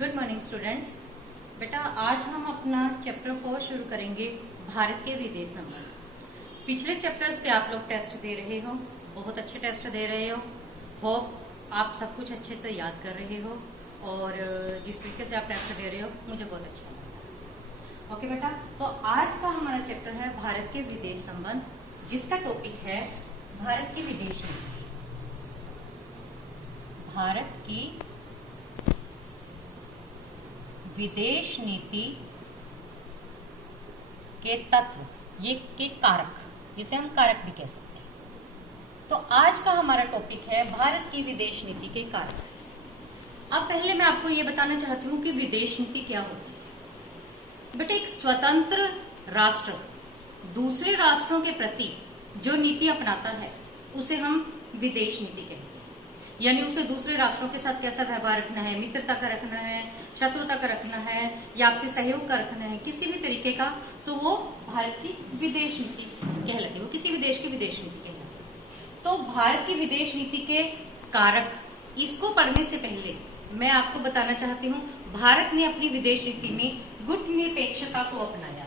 Good morning students. बेटा आज हम अपना चैप्टर 4 शुरू करेंगे, भारत के विदेश संबंध। पिछले चैप्टर्स के आप लोग टेस्ट दे रहे हो, बहुत अच्छे टेस्ट दे रहे हो। होप आप सब कुछ अच्छे से याद कर रहे हो और जिस तरीके से आप टेस्ट दे रहे हो मुझे बहुत अच्छा लगा। ओके बेटा, तो आज का हमारा चैप्टर है भारत के विदेश संबंध, जिसका टॉपिक है भारत की विदेश नीति। भारत की विदेश नीति के तत्व, ये के कारक, जिसे हम कारक भी कह सकते हैं। तो आज का हमारा टॉपिक है भारत की विदेश नीति के कारक। अब पहले मैं आपको ये बताना चाहती हूँ कि विदेश नीति क्या होती है। बेटा, एक स्वतंत्र राष्ट्र दूसरे राष्ट्रों के प्रति जो नीति अपनाता है उसे हम विदेश नीति कहते हैं। यानी उसे दूसरे राष्ट्रों के साथ कैसा व्यवहार रखना है, मित्रता का रखना है, शत्रुता का रखना है या आपसे सहयोग का रखना है, किसी भी तरीके का, तो वो भारत की विदेश नीति कहलाती है। वो किसी भी देश की विदेश नीति कहलाती है। तो भारत की विदेश नीति के कारक, इसको पढ़ने से पहले मैं आपको बताना चाहती हूँ, भारत ने अपनी विदेश नीति में गुटनिरपेक्षता को अपनाया है।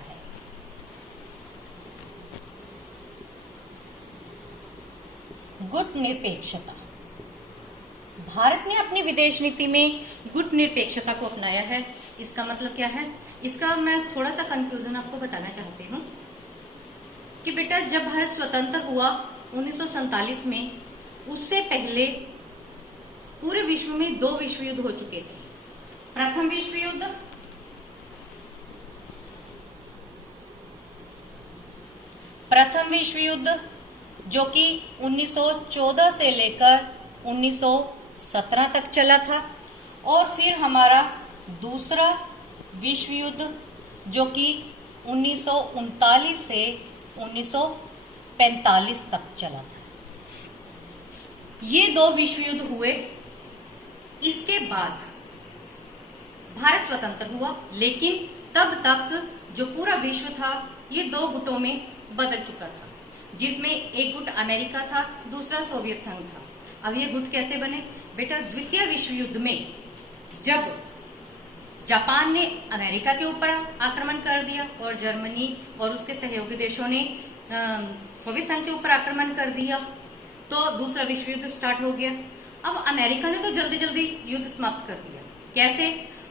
गुटनिरपेक्षता, भारत ने अपनी विदेश नीति में गुटनिरपेक्षता को अपनाया है। इसका मतलब क्या है? इसका मैं थोड़ा सा कंक्लूजन आपको बताना चाहती हूँ कि बेटा, जब भारत स्वतंत्र हुआ 1947 में, उससे पहले पूरे विश्व में 2 विश्व युद्ध हो चुके थे। प्रथम विश्व युद्ध जो कि 1914 से लेकर 1917 तक चला था, और फिर हमारा दूसरा विश्व युद्ध जो कि 1939 से 1945 तक चला था। ये 2 विश्व युद्ध हुए। इसके बाद भारत स्वतंत्र हुआ, लेकिन तब तक जो पूरा विश्व था ये 2 गुटों में बदल चुका था, जिसमें एक गुट अमेरिका था, दूसरा सोवियत संघ था। अब ये गुट कैसे बने? बेटा, द्वितीय विश्व युद्ध में जब जापान ने अमेरिका के ऊपर आक्रमण कर दिया और जर्मनी और उसके सहयोगी देशों ने सोवियत संघ के ऊपर आक्रमण कर दिया, तो दूसरा विश्व युद्ध स्टार्ट हो गया। अब अमेरिका ने तो जल्दी जल्दी युद्ध समाप्त कर दिया। कैसे?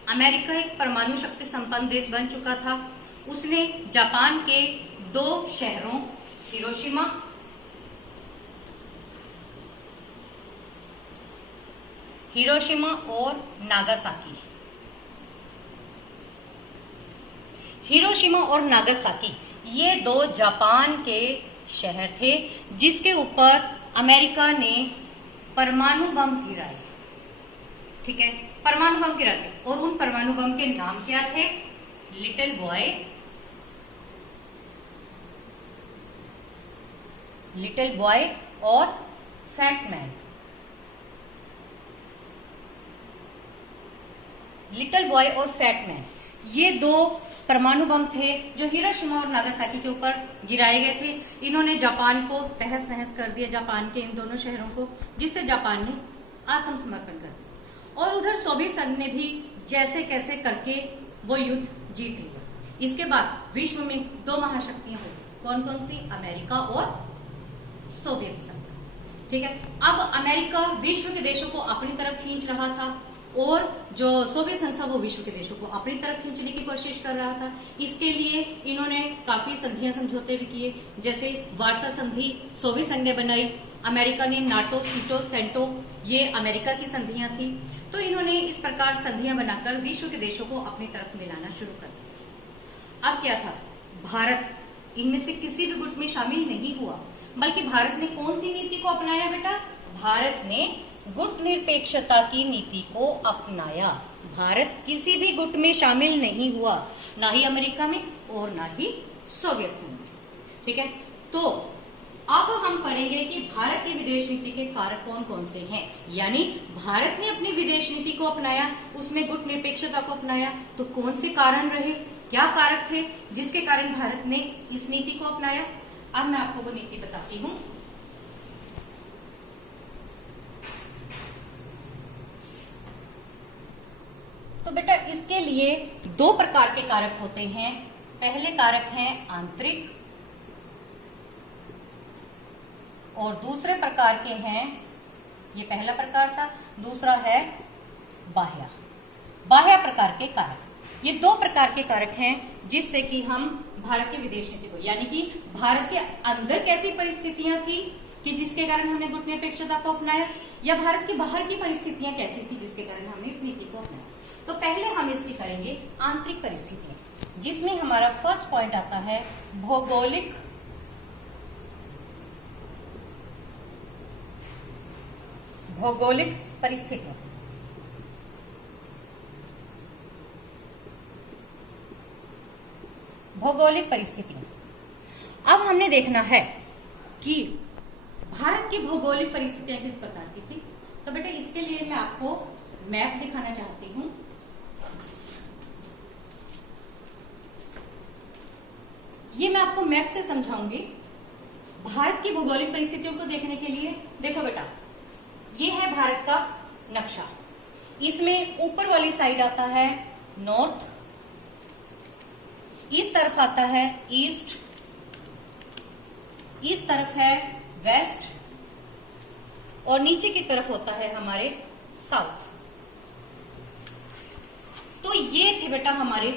अमेरिका एक परमाणु शक्ति संपन्न देश बन चुका था। उसने जापान के 2 शहरों हिरोशिमा और नागासाकी, ये 2 जापान के शहर थे जिसके ऊपर अमेरिका ने परमाणु बम गिराए। ठीक है, परमाणु बम गिराए, और उन परमाणु बम के नाम क्या थे? लिटिल बॉय और फैट मैन। लिटिल बॉय और फैट मैन, ये 2 परमाणु बम थे जो हिरोशिमा और नागासाकी के ऊपर गिराए गए थे। इन्होंने जापान को तहस नहस कर दिया, जापान के इन दोनों शहरों को, जिससे जापान ने आत्मसमर्पण कर दिया। और उधर सोवियत संघ ने भी जैसे कैसे करके वो युद्ध जीत लिया। इसके बाद विश्व में 2 महाशक्तियां हुई। कौन कौन सी? अमेरिका और सोवियत संघ। ठीक है, अब अमेरिका विश्व के देशों को अपनी तरफ खींच रहा था और जो सोवियत संघ था वो विश्व के देशों को अपनी तरफ खींचने की कोशिश कर रहा था। इसके लिए इन्होंने काफी संधियां समझौते भी किए, जैसे वार्सा संधि सोवियत संघ ने बनाई, अमेरिका ने नाटो, सीटो, सेंटो, ये अमेरिका की संधियां थी। तो इन्होंने इस प्रकार संधियां बनाकर विश्व के देशों को अपनी तरफ मिलाना शुरू कर दिया। अब क्या था? भारत इनमें से किसी भी गुट में शामिल नहीं हुआ, बल्कि भारत ने कौन सी नीति को अपनाया? बेटा, भारत ने गुटनिरपेक्षता की नीति को अपनाया। भारत किसी भी गुट में शामिल नहीं हुआ, ना ही अमेरिका में और ना ही सोवियत संघ में। ठीक है, तो अब हम पढ़ेंगे कि भारत की विदेश नीति के कारक कौन कौन से हैं। यानी भारत ने अपनी विदेश नीति को अपनाया, उसमें गुटनिरपेक्षता को अपनाया, तो कौन से कारण रहे, क्या कारक थे जिसके कारण भारत ने इस नीति को अपनाया? अब मैं आपको वो नीति बताती हूँ। तो बेटा इसके लिए दो प्रकार के कारक होते हैं। पहले कारक हैं आंतरिक और दूसरे प्रकार के हैं, ये पहला प्रकार था, दूसरा है बाह्य प्रकार के कारक। ये दो प्रकार के कारक हैं जिससे कि हम भारत के विदेश नीति को, यानी कि भारत के अंदर कैसी परिस्थितियां थी कि जिसके कारण हमने गुटनिरपेक्षता को अपनाया, या भारत के बाहर की परिस्थितियां कैसी थी जिसके कारण हमने इस नीति को अपनाया। तो पहले हम इसकी करेंगे आंतरिक परिस्थितियां, जिसमें हमारा फर्स्ट पॉइंट आता है भौगोलिक परिस्थितियां। भौगोलिक परिस्थितियां, अब हमने देखना है कि भारत की भौगोलिक परिस्थितियां किस प्रकार की थी। तो बेटा इसके लिए मैं आपको मैप दिखाना चाहती हूं। ये मैं आपको मैप से समझाऊंगी। भारत की भौगोलिक परिस्थितियों को देखने के लिए देखो बेटा, ये है भारत का नक्शा। इसमें ऊपर वाली साइड आता है नॉर्थ, इस तरफ आता है ईस्ट, इस तरफ है वेस्ट और नीचे की तरफ होता है हमारे साउथ। तो ये थे बेटा हमारे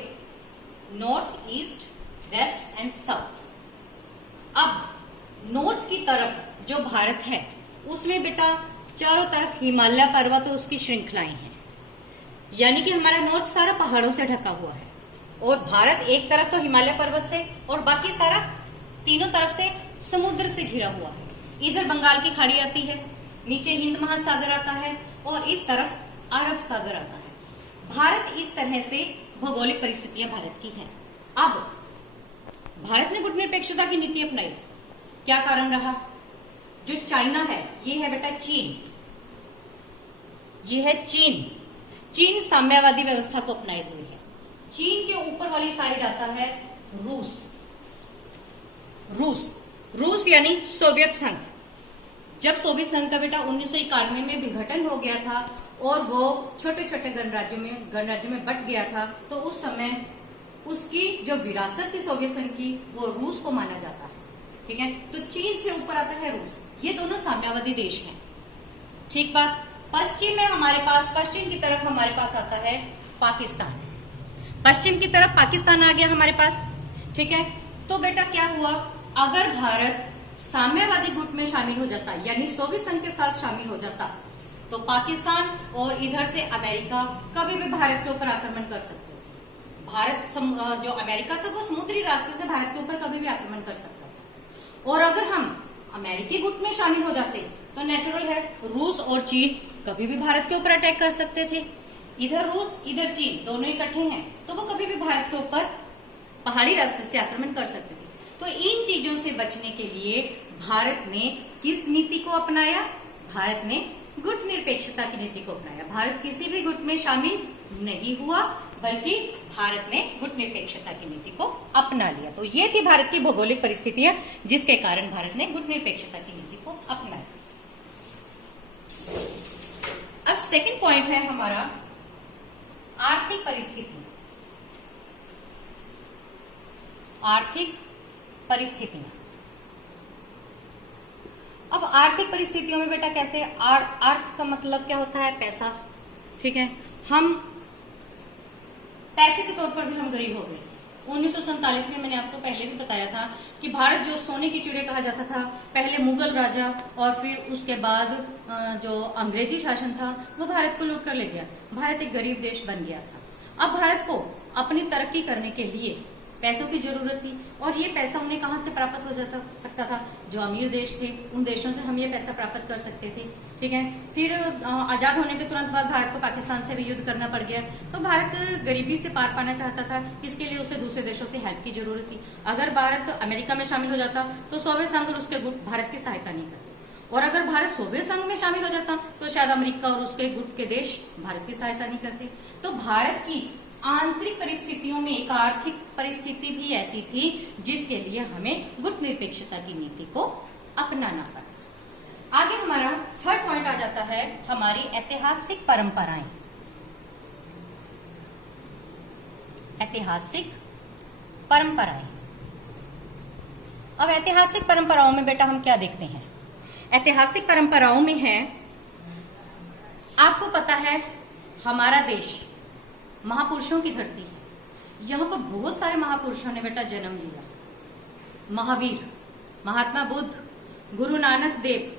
north, east, west and south. अब नॉर्थ की तरफ जो भारत है उसमें बेटा चारों तरफ हिमालय पर्वत और उसकी श्रृंखलाएं हैं, यानी कि हमारा नॉर्थ सारा पहाड़ों से ढका हुआ है और भारत एक तरफ तो हिमालय पर्वत से और बाकी सारा तीनों तरफ से समुद्र से घिरा हुआ है। इधर बंगाल की खाड़ी आती है, नीचे हिंद महासागर आता है और इस तरफ अरब सागर आता है। भारत इस तरह से भौगोलिक परिस्थितियां भारत की हैं। अब भारत ने गुटनिरपेक्षता की नीति अपनाई, क्या कारण रहा? जो चाइना है, ये है बेटा चीन, ये है चीन। चीन साम्यवादी व्यवस्था को अपनाए हुए है। चीन के ऊपर वाली साइड आता है रूस। रूस यानी सोवियत संघ। जब सोवियत संघ का बेटा 1991 में विघटन हो गया था और वो छोटे छोटे गणराज्यों में बट गया था, तो उस समय उसकी जो विरासत थी सोवियत संघ की, वो रूस को माना जाता है। ठीक है, तो चीन से ऊपर आता है रूस। ये दोनों साम्यवादी देश हैं। ठीक बात। पश्चिम में हमारे पास, पश्चिम की तरफ हमारे पास आता है पाकिस्तान। पश्चिम की तरफ पाकिस्तान आ गया हमारे पास। ठीक है, तो बेटा क्या हुआ, अगर भारत साम्यवादी गुट में शामिल हो जाता, यानी सोवियत संघ के साथ शामिल हो जाता, तो पाकिस्तान और इधर से अमेरिका कभी भी भारत के ऊपर आक्रमण कर सकते थे। भारत जो अमेरिका था वो समुद्री रास्ते से भारत के ऊपर कभी भी आक्रमण कर सकता था। और अगर हम अमेरिकी गुट में शामिल हो जाते तो नेचुरल है रूस और चीन कभी भी भारत के ऊपर अटैक कर सकते थे। इधर रूस इधर चीन दोनों इकट्ठे हैं तो वो कभी भी भारत के ऊपर पहाड़ी रास्ते से आक्रमण कर सकते थे। तो इन चीजों से बचने के लिए भारत ने किस नीति को अपनाया? भारत ने गुट निरपेक्षता की नीति को अपनाया। भारत किसी भी गुट में शामिल नहीं हुआ, बल्कि भारत ने गुट निरपेक्षता की नीति को अपना लिया। तो ये थी भारत की भौगोलिक परिस्थितियां जिसके कारण भारत ने गुट निरपेक्षता की नीति को अपनाया। अब सेकंड पॉइंट है हमारा आर्थिक परिस्थिति। आर्थिक परिस्थितियां। अब आर्थिक परिस्थितियों में बेटा कैसे, अर्थ का मतलब क्या होता है? पैसा। ठीक है, हम पैसे के तौर पर भी हम गरीब हो गए। 1947 में मैंने आपको पहले भी बताया था कि भारत जो सोने की चिड़िया कहा जाता था, पहले मुगल राजा और फिर उसके बाद जो अंग्रेजी शासन था वो भारत को लूट कर ले गया। भारत एक गरीब देश बन गया था। अब भारत को अपनी तरक्की करने के लिए पैसों की जरूरत थी और ये पैसा उन्हें कहां से प्राप्त हो जा सकता था? जो अमीर देश थे उन देशों से हम ये पैसा प्राप्त कर सकते थे। ठीक है, फिर आजाद होने के तुरंत बाद भारत को पाकिस्तान से भी युद्ध करना पड़ गया। तो भारत गरीबी से पार पाना चाहता था, इसके लिए उसे दूसरे देशों से हेल्प की जरूरत थी। अगर भारत अमेरिका में शामिल हो जाता तो सोवियत संघ और उसके गुट भारत की सहायता नहीं करते, और अगर भारत सोवियत संघ में शामिल हो जाता तो शायद अमेरिका और उसके गुट के देश भारत की सहायता नहीं करते। तो भारत की आंतरिक परिस्थितियों में एक आर्थिक परिस्थिति भी ऐसी थी जिसके लिए हमें गुट निरपेक्षता की नीति को अपनाना पड़ा। आगे हमारा थर्ड पॉइंट आ जाता है हमारी ऐतिहासिक परंपराएं। ऐतिहासिक परंपराएं। अब ऐतिहासिक परंपराओं में बेटा हम क्या देखते हैं? ऐतिहासिक परंपराओं में है, आपको पता है हमारा देश महापुरुषों की धरती है। यहां पर बहुत सारे महापुरुषों ने बेटा जन्म लिया। महावीर, महात्मा बुद्ध, गुरु नानक देव,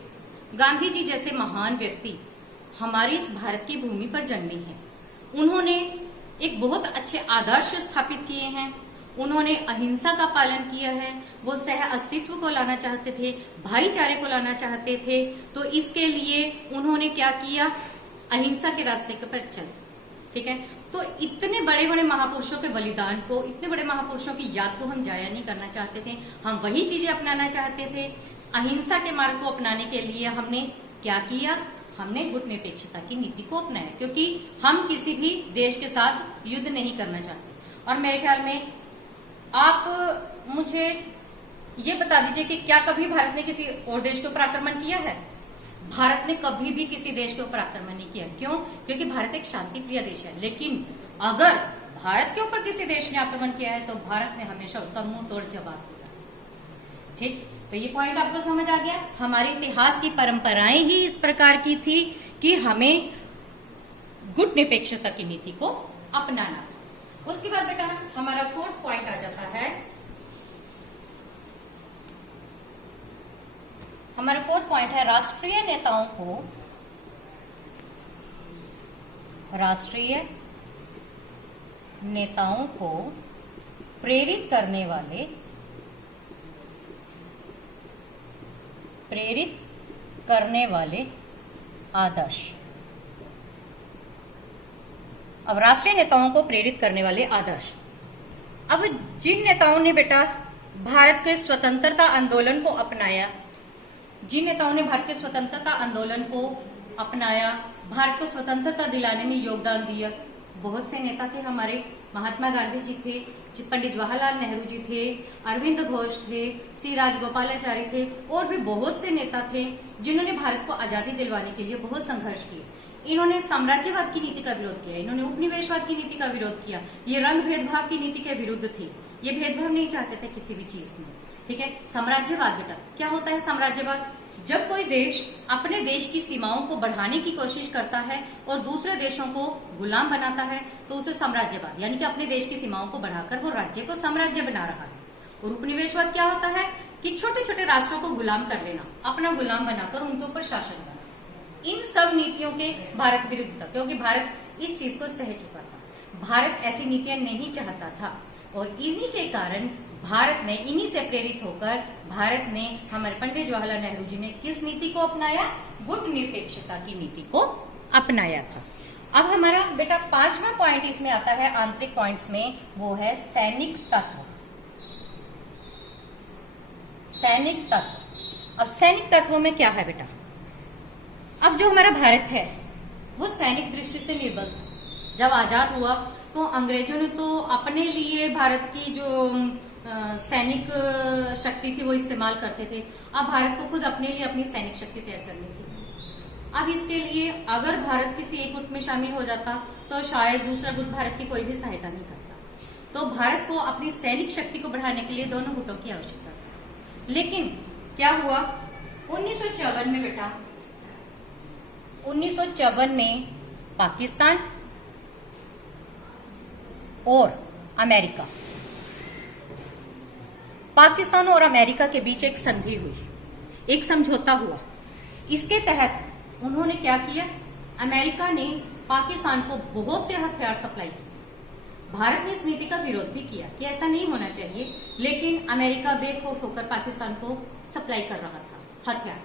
गांधी जी जैसे महान व्यक्ति हमारी इस भारत की भूमि पर जन्मे हैं। उन्होंने एक बहुत अच्छे आदर्श स्थापित किए हैं। उन्होंने अहिंसा का पालन किया है। वो सह अस्तित्व को लाना चाहते थे, भाईचारे को लाना चाहते थे। तो इसके लिए उन्होंने क्या किया? अहिंसा के रास्ते पर चल। ठीक है, तो इतने बड़े बड़े महापुरुषों के बलिदान को, इतने बड़े महापुरुषों की याद को हम जाया नहीं करना चाहते थे। हम वही चीजें अपनाना चाहते थे। अहिंसा के मार्ग को अपनाने के लिए हमने क्या किया? हमने गुटनिरपेक्षता की नीति को अपनाया, क्योंकि हम किसी भी देश के साथ युद्ध नहीं करना चाहते। और मेरे ख्याल में आप मुझे ये बता दीजिए कि क्या कभी भारत ने किसी और देश के ऊपर आक्रमण किया है? भारत ने कभी भी किसी देश के ऊपर आक्रमण नहीं किया। क्यों? क्योंकि भारत एक शांति प्रिय देश है। लेकिन अगर भारत के ऊपर किसी देश ने आक्रमण किया है तो भारत ने हमेशा उसका मुंह तोड़ जवाब दिया। ठीक, तो ये पॉइंट आपको समझ आ गया। हमारे इतिहास की परंपराएं ही इस प्रकार की थी कि हमें गुटनिरपेक्षता की नीति को अपनाना था। उसके बाद बेटा हमारा फोर्थ पॉइंट आ जाता है। हमारा फोर्थ पॉइंट है राष्ट्रीय नेताओं को प्रेरित करने वाले आदर्श। अब राष्ट्रीय नेताओं को प्रेरित करने वाले आदर्श। अब जिन नेताओं ने बेटा भारत के स्वतंत्रता आंदोलन को अपनाया, भारत को स्वतंत्रता दिलाने में योगदान दिया, बहुत से नेता थे हमारे। महात्मा गांधी जी थे, पंडित जवाहरलाल नेहरू जी थे, अरविंद घोष थे, सी राजगोपालाचारी थे, और भी बहुत से नेता थे जिन्होंने भारत को आजादी दिलवाने के लिए बहुत संघर्ष किया। इन्होंने साम्राज्यवाद की नीति का विरोध किया, इन्होंने उपनिवेशवाद की नीति का विरोध किया, ये रंग भेदभाव की नीति के विरुद्ध थे। ये भेदभाव नहीं चाहते थे किसी भी चीज में। ठीक है, साम्राज्यवाद बेटा क्या होता है? साम्राज्यवाद जब कोई देश अपने देश की सीमाओं को बढ़ाने की कोशिश करता है और दूसरे देशों को गुलाम बनाता है तो उसे साम्राज्यवाद, यानी कि अपने देश की सीमाओं को बढ़ाकर वो राज्य को साम्राज्य बना रहा है। और उपनिवेशवाद क्या होता है कि छोटे छोटे राष्ट्रों को गुलाम कर लेना, अपना गुलाम बनाकर उनके ऊपर शासन करना। इन सब नीतियों के भारत विरुद्ध था, क्योंकि भारत इस चीज को सह चुका था। भारत ऐसी नीतियां नहीं चाहता था, और इन्हीं के कारण भारत ने, इन्हीं से प्रेरित होकर भारत ने, हमारे पंडित जवाहरलाल नेहरू जी ने किस नीति को अपनाया? गुटनिरपेक्षता की नीति को अपनाया था। अब हमारा बेटा पांचवा पॉइंट इसमें आता है आंतरिक पॉइंट्स में, वो है सैनिक तत्व। सैनिक तत्व। अब सैनिक तत्वों में क्या है बेटा? अब जो हमारा भारत है वो सैनिक दृष्टि से निर्बल था। जब आजाद हुआ तो अंग्रेजों ने तो अपने लिए भारत की जो सैनिक शक्ति थी वो इस्तेमाल करते थे। अब भारत को खुद अपने लिए अपनी सैनिक शक्ति तैयार करनी थी। अब इसके लिए अगर भारत किसी एक गुट में शामिल हो जाता तो शायद दूसरा गुट भारत की कोई भी सहायता नहीं करता। तो भारत को अपनी सैनिक शक्ति को बढ़ाने के लिए दोनों गुटों की आवश्यकता थी। लेकिन क्या हुआ? 1954 में बेटा, 1954 में पाकिस्तान और अमेरिका, पाकिस्तान और अमेरिका के बीच एक संधि हुई, एक समझौता हुआ। इसके तहत उन्होंने क्या किया? अमेरिका ने पाकिस्तान को बहुत से हथियार सप्लाई किए। भारत ने इस नीति का विरोध भी किया कि ऐसा नहीं होना चाहिए, लेकिन अमेरिका बेखौफ होकर पाकिस्तान को सप्लाई कर रहा था हथियार।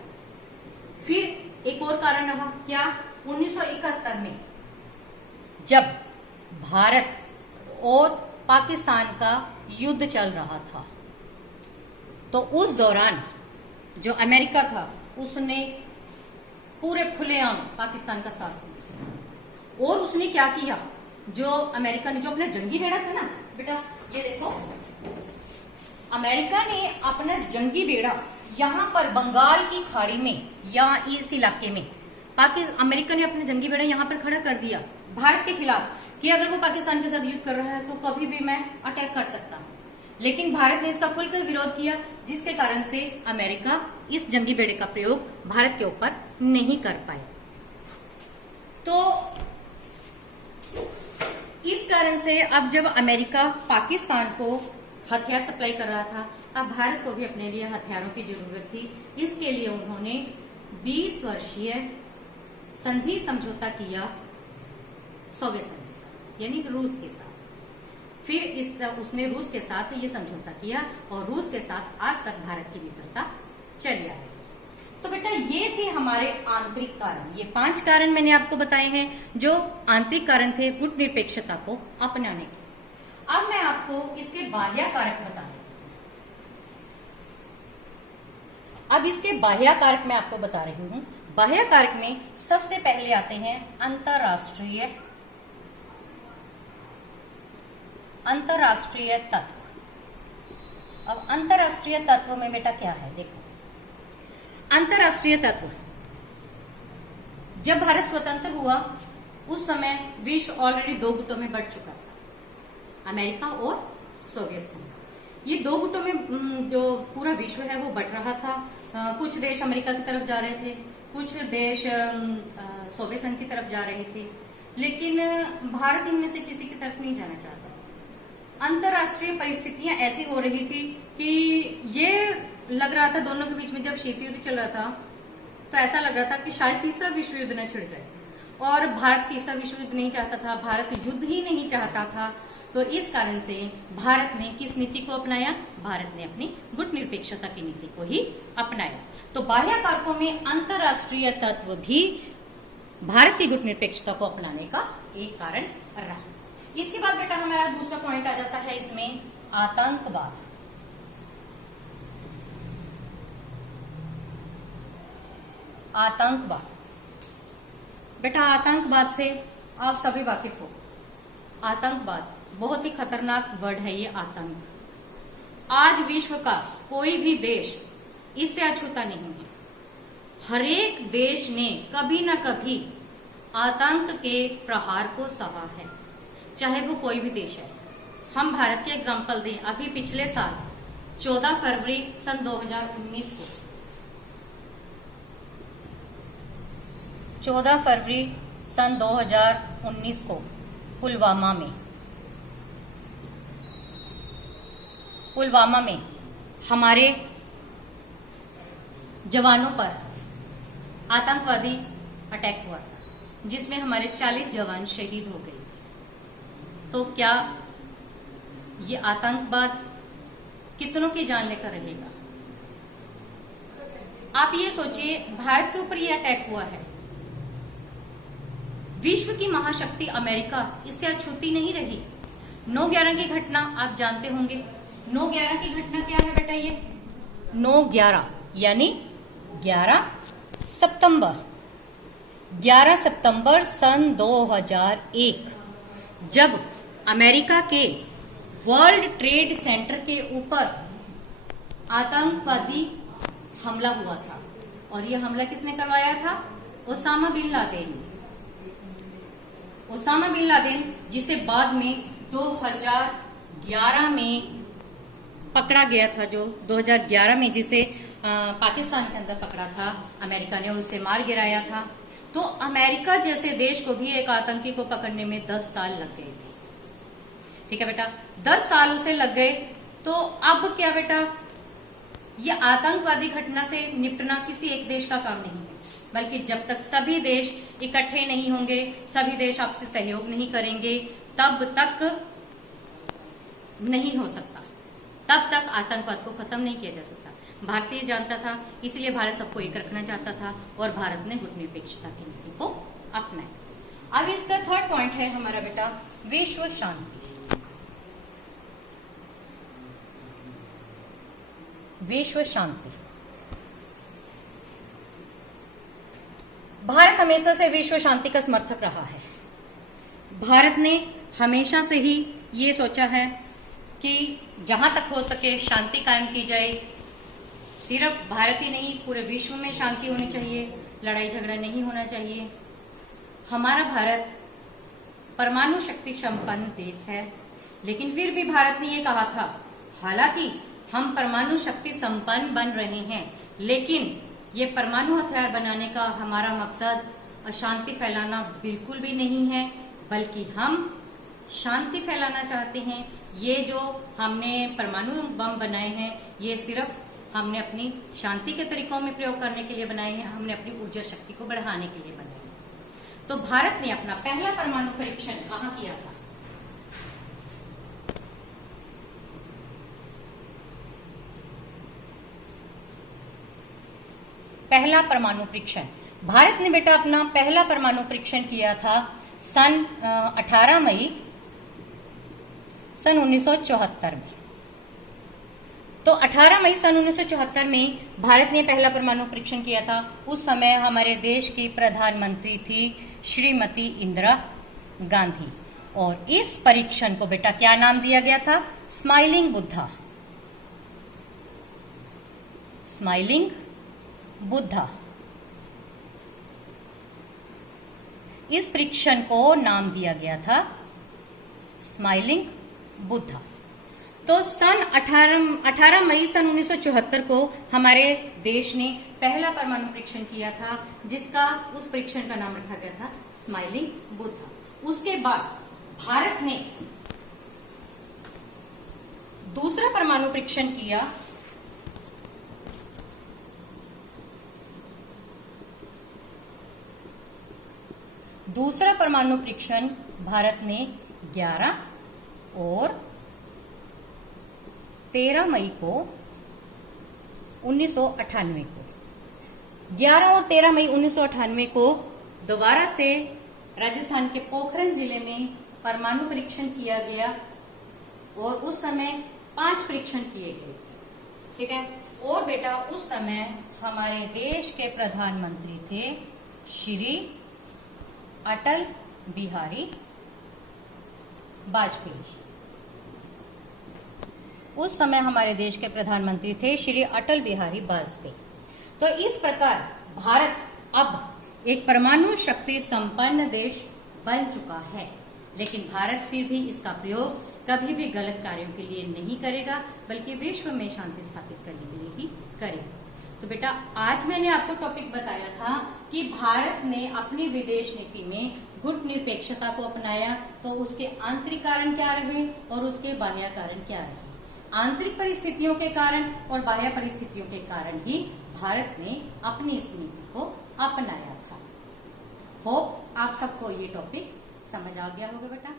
फिर एक और कारण रहा, क्या? 1971 में जब भारत और पाकिस्तान का युद्ध चल रहा था तो उस दौरान जो अमेरिका था उसने पूरे खुलेआम पाकिस्तान का साथ दिया। और उसने क्या किया? जो अमेरिका ने, जो अपना जंगी बेड़ा था ना बेटा, ये देखो, अमेरिका ने अपना जंगी बेड़ा यहां पर बंगाल की खाड़ी में, यहाँ इस इलाके में अमेरिका ने अपना जंगी बेड़ा यहां पर खड़ा कर दिया भारत के खिलाफ, कि अगर वो पाकिस्तान के साथ युद्ध कर रहा है तो कभी भी मैं अटैक कर सकता हूँ। लेकिन भारत ने इसका खुलकर विरोध किया, जिसके कारण से अमेरिका इस जंगी बेड़े का प्रयोग भारत के ऊपर नहीं कर पाए। तो इस कारण से अब जब अमेरिका पाकिस्तान को हथियार सप्लाई कर रहा था, अब भारत को भी अपने लिए हथियारों की जरूरत थी। इसके लिए उन्होंने 20 वर्षीय संधि समझौता किया सोवियत संघ के साथ, यानी रूस के साथ। फिर उसने रूस के साथ ये समझौता किया और रूस के साथ आज तक भारत की मित्रता चली आ रही है। तो बेटा ये थे हमारे आंतरिक कारण। ये 5 कारण मैंने आपको बताए हैं जो आंतरिक कारण थे गुटनिरपेक्षता को अपनाने के। अब मैं आपको इसके बाह्य कारक बता रही हूं। अब इसके बाह्य कारक मैं आपको बता रही हूं। बाह्य कारक में सबसे पहले आते हैं अंतरराष्ट्रीय तत्व। अब अंतरराष्ट्रीय तत्व में बेटा क्या है, देखो। अंतरराष्ट्रीय तत्व, जब भारत स्वतंत्र हुआ उस समय विश्व ऑलरेडी 2 गुटों में बढ़ चुका था, अमेरिका और सोवियत संघ। ये 2 गुटों में जो पूरा विश्व है वो बढ़ रहा था। कुछ देश अमेरिका की तरफ जा रहे थे, कुछ देश सोवियत संघ की तरफ जा रहे थे, लेकिन भारत इनमें से किसी की तरफ नहीं जाना चाहता। अंतरराष्ट्रीय परिस्थितियां ऐसी हो रही थी कि ये लग रहा था दोनों के बीच में, जब शीत युद्ध चल रहा था तो ऐसा लग रहा था कि शायद तीसरा विश्व युद्ध न छिड़ जाए, और भारत तीसरा विश्व युद्ध नहीं चाहता था, भारत युद्ध ही नहीं चाहता था। तो इस कारण से भारत ने किस नीति को अपनाया? भारत ने अपनी गुटनिरपेक्षता की नीति को ही अपनाया। तो बाह्य कारकों में अंतरराष्ट्रीय तत्व भी भारत की गुटनिरपेक्षता को अपनाने का एक कारण रहा। इसके बाद बेटा हमारा दूसरा पॉइंट आ जाता है इसमें आतंकवाद। आतंकवाद बेटा, आतंकवाद से आप सभी वाकिफ हो। आतंकवाद बहुत ही खतरनाक वर्ड है ये आतंक। आज विश्व का कोई भी देश इससे अछूता नहीं है। हर एक देश ने कभी ना कभी आतंक के प्रहार को सहा है, चाहे वो कोई भी देश है। हम भारत के एग्जाम्पल दें, अभी पिछले साल 14 फरवरी सन 2019 को 14 फरवरी सन 2019 को पुलवामा में हमारे जवानों पर आतंकवादी अटैक हुआ था, जिसमें हमारे 40 जवान शहीद हो गए। तो क्या ये आतंकवाद कितनों की जान लेकर रहेगा? आप ये सोचिए, भारत के ऊपर ये अटैक हुआ है, विश्व की महाशक्ति अमेरिका इससे अछूती नहीं रही। 9/11 की घटना आप जानते होंगे। 9/11 की घटना क्या है बेटा? ये 9/11 यानी 11 सितंबर सन 2001, जब अमेरिका के वर्ल्ड ट्रेड सेंटर के ऊपर आतंकवादी हमला हुआ था। और यह हमला किसने करवाया था? ओसामा बिन लादेन, जिसे बाद में 2011 में पकड़ा गया था। जो 2011 में जिसे पाकिस्तान के अंदर पकड़ा था, अमेरिका ने उसे मार गिराया था। तो अमेरिका जैसे देश को भी एक आतंकी को पकड़ने में 10 साल लग गए थे। ठीक है बेटा, 10 साल उसे लग गए। तो अब क्या बेटा, ये आतंकवादी घटना से निपटना किसी एक देश का काम नहीं है, बल्कि जब तक सभी देश इकट्ठे नहीं होंगे, सभी देश आपसे सहयोग नहीं करेंगे, तब तक नहीं हो सकता। तब तक आतंकवाद को खत्म नहीं किया जा सकता। भारत ये जानता था, इसलिए भारत सबको एक रखना चाहता था और भारत ने गुटनिरपेक्षता की नीति को अपनाया। अब इसका थर्ड पॉइंट है हमारा बेटा विश्व शांति। विश्व शांति, भारत हमेशा से विश्व शांति का समर्थक रहा है। भारत ने हमेशा से ही ये सोचा है कि जहां तक हो सके शांति कायम की जाए। सिर्फ भारत ही नहीं, पूरे विश्व में शांति होनी चाहिए, लड़ाई झगड़ा नहीं होना चाहिए। हमारा भारत परमाणु शक्ति संपन्न देश है, लेकिन फिर भी भारत ने ये कहा था, हालांकि हम परमाणु शक्ति संपन्न बन रहे हैं, लेकिन ये परमाणु हथियार बनाने का हमारा मकसद अशांति फैलाना बिल्कुल भी नहीं है, बल्कि हम शांति फैलाना चाहते हैं। ये जो हमने परमाणु बम बनाए हैं, ये सिर्फ हमने अपनी शांति के तरीकों में प्रयोग करने के लिए बनाए हैं, हमने अपनी ऊर्जा शक्ति को बढ़ाने के लिए बनाए हैं। तो भारत ने अपना पहला परमाणु परीक्षण कहाँ किया था? पहला परमाणु परीक्षण भारत ने बेटा अपना पहला परमाणु परीक्षण किया था सन 18 मई सन 1974 में। तो 18 मई सन 1974 में भारत ने पहला परमाणु परीक्षण किया था। उस समय हमारे देश की प्रधानमंत्री थी श्रीमती इंदिरा गांधी, और इस परीक्षण को बेटा क्या नाम दिया गया था? स्माइलिंग बुद्धा। स्माइलिंग बुद्धा, इस परीक्षण को नाम दिया गया था स्माइलिंग बुद्धा। तो सन 18 मई सन 1974 को हमारे देश ने पहला परमाणु परीक्षण किया था, जिसका उस परीक्षण का नाम रखा गया था स्माइलिंग बुद्धा। उसके बाद भारत ने दूसरा परमाणु परीक्षण किया दूसरा परमाणु परीक्षण भारत ने 11 और 13 मई को 1998 को 11 और 13 मई 1998 को दोबारा से राजस्थान के पोखरण जिले में परमाणु परीक्षण किया गया, और उस समय 5 परीक्षण किए गए थे। ठीक है। और बेटा उस समय हमारे देश के प्रधानमंत्री थे श्री अटल बिहारी वाजपेयी। उस समय हमारे देश के प्रधानमंत्री थे श्री अटल बिहारी वाजपेयी। तो इस प्रकार भारत अब एक परमाणु शक्ति संपन्न देश बन चुका है, लेकिन भारत फिर भी इसका प्रयोग कभी भी गलत कार्यों के लिए नहीं करेगा, बल्कि विश्व में शांति स्थापित करने के लिए ही करेगा। तो बेटा आज मैंने आपको टॉपिक बताया था कि भारत ने अपनी विदेश नीति में गुट निरपेक्षता को अपनाया, तो उसके आंतरिक कारण क्या रहे और उसके बाह्य कारण क्या रहे। आंतरिक परिस्थितियों के कारण और बाह्य परिस्थितियों के कारण ही भारत ने अपनी इस नीति को अपनाया था। होप आप सबको ये टॉपिक समझ आ गया होगा बेटा।